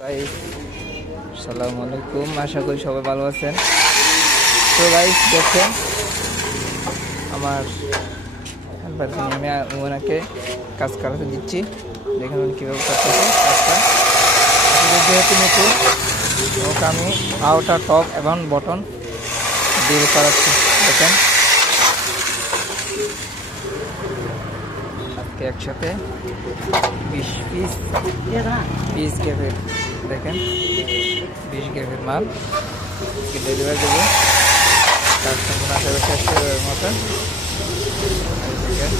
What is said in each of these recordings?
Guys আসসালামু আলাইকুম, আশা করি সবাই ভালো আছেন। তো গাইস দেখেন আমার হেল্পারকে নিয়ে আমি ওনাকে কাজ করাতে দিচ্ছি। দেখেন উনি কীভাবে করতেছে কাজটা। যেহেতু নতুন ওকে আমি আউটার টপ এবং বটন ডিল করাচ্ছি। দেখেন আজকে একসাথে 20 পিস গ্যাপের, দেখেন 20 গ্যাপের মাল ডেলিভারি দেবো। তার সম্পূর্ণ আশা শেষ করে মতো দেখেন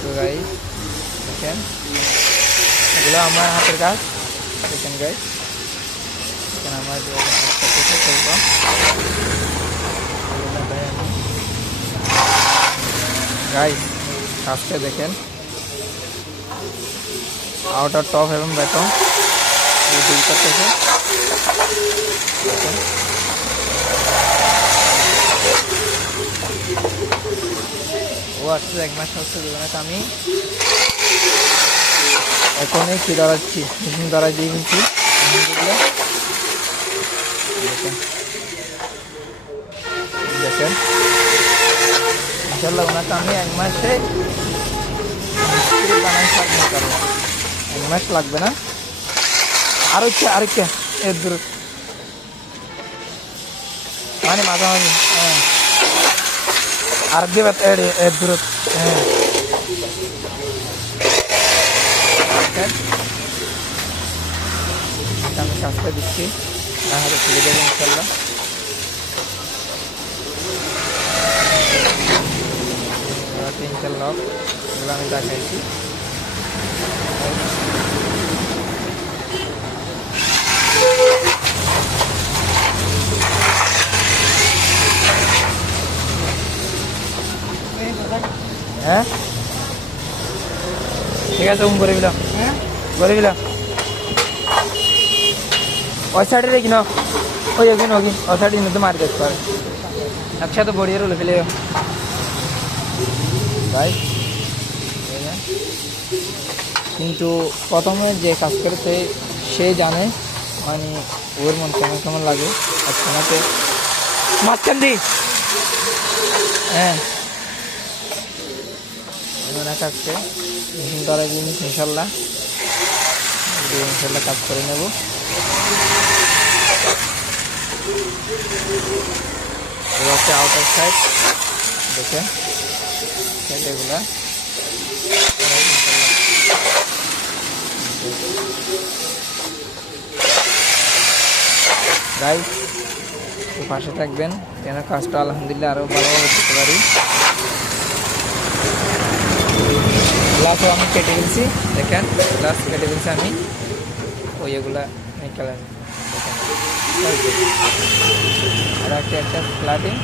তো গাইস দেখেন এগুলো আমার হাতের কাজ। দেখেন গাইস এখানে আমার করবো গাইস কাজটা দেখেন আউটার টপ এবং ব্যাটন এই দুইটা থেকে ও আসছে 1 মাস হচ্ছে জীবনে। আমি এখনই কি দাঁড়াচ্ছি, মেশিন দাঁড়াই দিয়ে কিনছি দেখেন ইনশাল্লাহ ওনাকে আমি 1 মাসে বানাই থাকবো, কারণ 1 মাস লাগবে না। আরেকটা এর দূর মানে মাঝামাঝি, হ্যাঁ আর দেবে এর দূর, হ্যাঁ আমি কাজটা দিচ্ছি না হলে তুলে দেবো ইনশাল্লাহ। তিনটা লক এগুলো আমি দেখাইছি। হ্যাঁ ঠিক আছে করে দিলাম, করে দিলাম ওই সাইডে দেখি না, ওই এগিন ওই সাইডে তো মারি দেখতে পারে। আচ্ছা তো বড়িয়ে রোলে ফেলে ভাই, কিন্তু প্রথমে যে কাজ করেছে সে জানে মানে ওর মন কেমন কেমন লাগে। আর শোনাতে মাঝখান দি, হ্যাঁ ওনার কাজকে দ্বারা জিনিস ইনশাল্লাহ কাজ করে নেব। এবার হচ্ছে আউটার সাইড, দেখেন এগুলা গাইস তো পাশে থাকবেন যেন কাজটা আলহামদুলিল্লাহ আরও ভালোভাবে করতে পারি। গ্লাসও আমি কেটে ফেলছি, দেখেন গ্লাস কেটে ফেলছি আমি, ওই এগুলা নিকালেন দেখেন। আর একটা ফ্ল্যাটিং